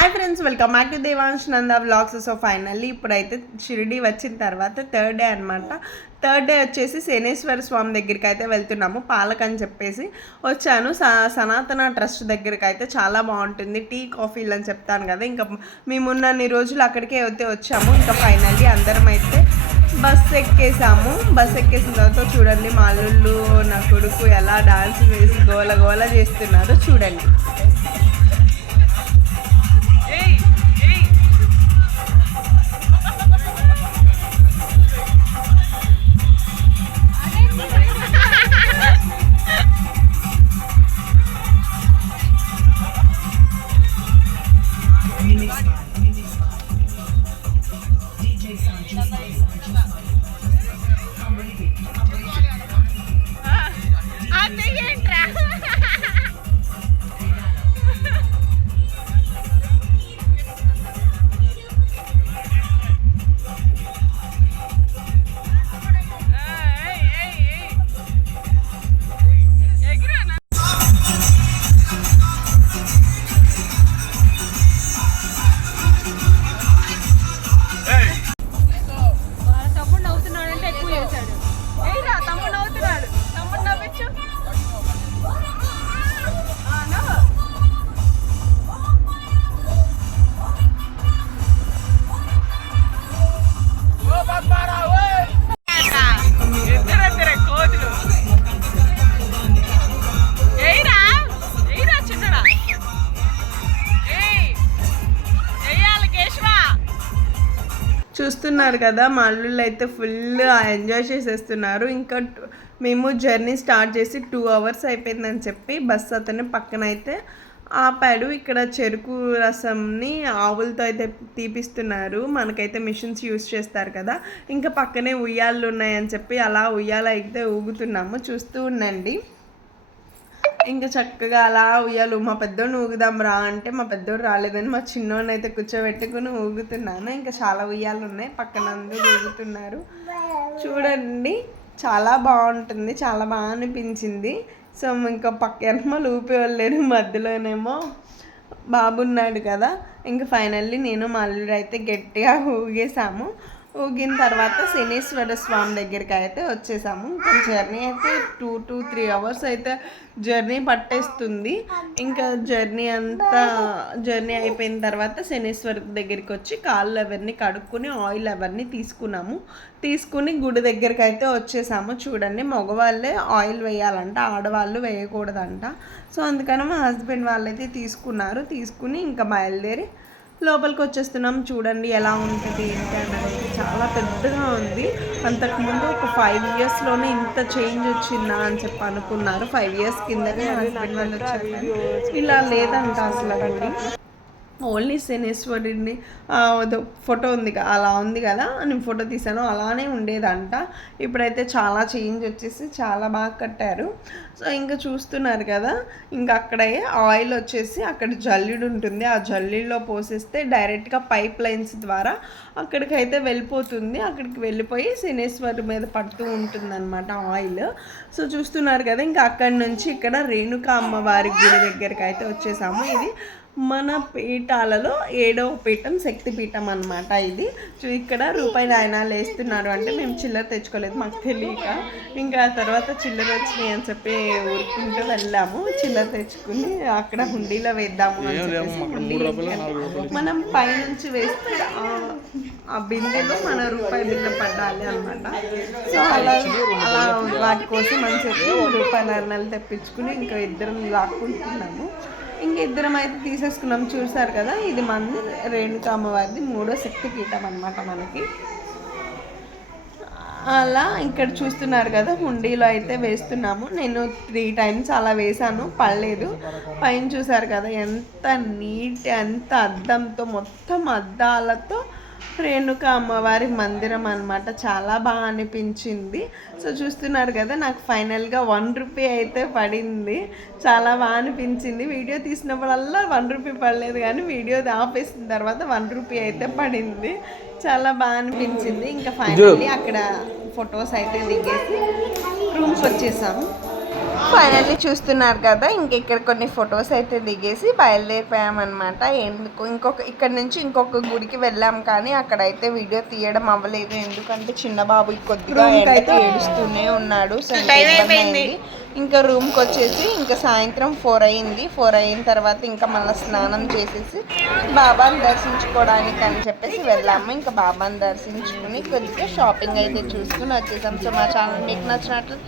Hi friends, welcome back to Devansh Nanda vlogs. So finally ఇప్పుడైతే షిరిడి వచ్చిన తర్వాత థర్డ్ డే అనమాట. థర్డ్ డే వచ్చేసి శనేశ్వర స్వామి దగ్గరికి అయితే వెళ్తున్నాము. పాలక్ అని చెప్పేసి వచ్చాను. సనాతన ట్రస్ట్ దగ్గరికి అయితే చాలా బాగుంటుంది. టీ కాఫీలు అని చెప్తాను కదా, ఇంకా మేమున్నన్ని రోజులు అక్కడికే అయితే వచ్చాము. ఇంకా ఫైనల్లీ అందరం అయితే బస్ ఎక్కేసాము. బస్ ఎక్కేసిన తర్వాత చూడండి మా అల్లుళ్ళు నా కొడుకు ఎలా డాన్స్ వేసి గోల గోల చేస్తున్నారో చూడండి. చూస్తున్నారు కదా, మా అల్లుళ్ళు అయితే ఫుల్ ఎంజాయ్ చేసేస్తున్నారు. ఇంకా మేము జర్నీ స్టార్ట్ చేసి 2 hours అయిపోయిందని చెప్పి బస్సు అతను పక్కన అయితే ఆపాడు. ఇక్కడ చెరుకు రసంని ఆవులతో అయితే తీపిస్తున్నారు. మనకైతే మిషన్స్ యూస్ చేస్తారు కదా. ఇంకా పక్కనే ఉయ్యాళ్ళు ఉన్నాయని చెప్పి అలా ఉయ్యాల అయితే ఊగుతున్నాము. చూస్తూ ఉండండి. ఇంకా చక్కగా అలా ఉయ్యాలు మా పెద్దోడిని ఊగుదాం రా అంటే మా పెద్దోడు రాలేదని మా చిన్నోడిని అయితే కూర్చోబెట్టుకుని ఊగుతున్నాను. ఇంకా చాలా ఉయ్యాలు ఉన్నాయి, పక్కన అందరూ ఊగుతున్నారు. చూడండి, చాలా బాగుంటుంది, చాలా బాగా అనిపించింది. సో ఇంకా వెనకమలు ఊపేవాళ్ళేరు, మధ్యలోనేమో బాబు ఉన్నాడు కదా. ఇంకా ఫైనల్లీ నేను మా అల్లుడు అయితే గట్టిగా ఊగేసాము. ఊగిన తర్వాత శనేశ్వర స్వామి దగ్గరికి అయితే వచ్చేసాము. ఇంకా జర్నీ అయితే 2 to 3 hours అయితే జర్నీ పట్టేస్తుంది. ఇంకా జర్నీ అయిపోయిన తర్వాత శనేశ్వర దగ్గరికి వచ్చి కాళ్ళు ఎవరిని కడుక్కొని ఆయిల్ ఎవరిని తీసుకుని గుడి దగ్గరికి అయితే వచ్చేసాము. చూడండి, మగవాళ్ళే ఆయిల్ వేయాలంట, ఆడవాళ్ళు వేయకూడదంట. సో అందుకని మా హస్బెండ్ వాళ్ళైతే తీసుకుని ఇంకా బయలుదేరి లోపలికి వచ్చేస్తున్నాం. చూడండి ఎలా ఉంటుంది ఏంటి అనేది, చాలా పెద్దగా ఉంది. అంతకుముందు ఒక 5 yearsలోనే ఇంత చేంజ్ వచ్చిందా అని చెప్పి అనుకున్నారు. 5 years కిందనే హస్బెండ్ వాళ్ళు వచ్చారు. ఇలా లేదంట అసలు. అండి ఓన్లీ శనేశ్వరుడిని ఫోటో ఉంది అలా ఉంది కదా, నేను ఫోటో తీసాను, అలానే ఉండేదంట. ఇప్పుడైతే చాలా చేంజ్ వచ్చేసి చాలా బాగా కట్టారు. సో ఇంకా చూస్తున్నారు కదా, ఇంకా అక్కడే ఆయిల్ వచ్చేసి అక్కడ జల్లిడు ఉంటుంది. ఆ జల్లిలో పోసేస్తే డైరెక్ట్గా పైప్ లైన్స్ ద్వారా అక్కడికైతే వెళ్ళిపోతుంది. అక్కడికి వెళ్ళిపోయి శనేశ్వరు మీద పడుతూ ఉంటుంది అనమాట ఆయిల్. సో చూస్తున్నారు కదా, ఇంకా అక్కడి నుంచి ఇక్కడ రేణుకా అమ్మవారి గుడి దగ్గరికి అయితే వచ్చేసాము. ఇది మన పీఠాలలో 7వ పీఠం శక్తిపీఠం అనమాట. ఇది ఇక్కడ రూపాయి నాయనాలు వేస్తున్నారు అంటే మేము చిల్లర తెచ్చుకోలేదు, మాకు తెలియక. ఇంకా తర్వాత చిల్లర వచ్చినాయి అని చెప్పి ఊరుకుంటూ వెళ్ళాము. చిల్లర తెచ్చుకుని అక్కడ హుండీలో వేద్దాము అని చెప్పేసి మనం పైనుంచి వేస్తే ఆ బిందెలో మన రూపాయి బిల్ల పడాలి అనమాట. సో అలా వాటి కోసం అని చెప్పి రూపాయి నాయనాలు తెప్పించుకుని ఇంకా ఇద్దరం లాక్కుంటున్నాము. ఇద్దరం అయితే తీసేసుకున్నాం. చూసారు కదా, ఇది మంది రేణుకా అమ్మవారిది 3వ శక్తిపీఠం అనమాట మనకి. అలా ఇక్కడ చూస్తున్నారు కదా, హుండీలో అయితే వేస్తున్నాము. నేను 3 times అలా వేసాను, పడలేదు. పైన చూసారు కదా ఎంత నీట్, ఎంత అద్దంతో, మొత్తం అద్దాలతో రేణుకా అమ్మవారి మందిరం అనమాట. చాలా బాగా అనిపించింది. సో చూస్తున్నారు కదా, నాకు ఫైనల్గా 1 rupee అయితే పడింది. చాలా బాగా అనిపించింది. వీడియో తీసినప్పుడల్లా 1 rupee పడలేదు, కానీ వీడియో ఆపేసిన తర్వాత 1 rupee అయితే పడింది. చాలా బాగా అనిపించింది. ఇంకా ఫైనల్లీ అక్కడ ఫొటోస్ అయితే దిగేసి రూమ్కి వచ్చేసాము. ఫైనల్లీ చూస్తున్నారు కదా, ఇక్కడ కొన్ని ఫొటోస్ అయితే దిగేసి బయలుదేరిపోయామన్నమాట. ఇక్కడ నుంచి ఇంకొక గుడికి వెళ్ళాం, కానీ అక్కడైతే వీడియో తీయడం అవ్వలేదు. ఎందుకంటే చిన్న బాబు కొద్దిగా అయితే ఏడుస్తూనే ఉన్నాడు. సో ఇంకా రూమ్కి వచ్చేసి ఇంకా సాయంత్రం 4 అయింది. 4 అయిన తర్వాత ఇంకా మళ్ళీ స్నానం చేసేసి బాబాని దర్శించుకోవడానికి అని చెప్పేసి వెళ్ళాము. ఇంకా బాబాని దర్శించుకుని కొద్దిగా షాపింగ్ అయితే చూసుకుని వచ్చేసాం. సో మా ఛానల్ మీకు నచ్చినట్లు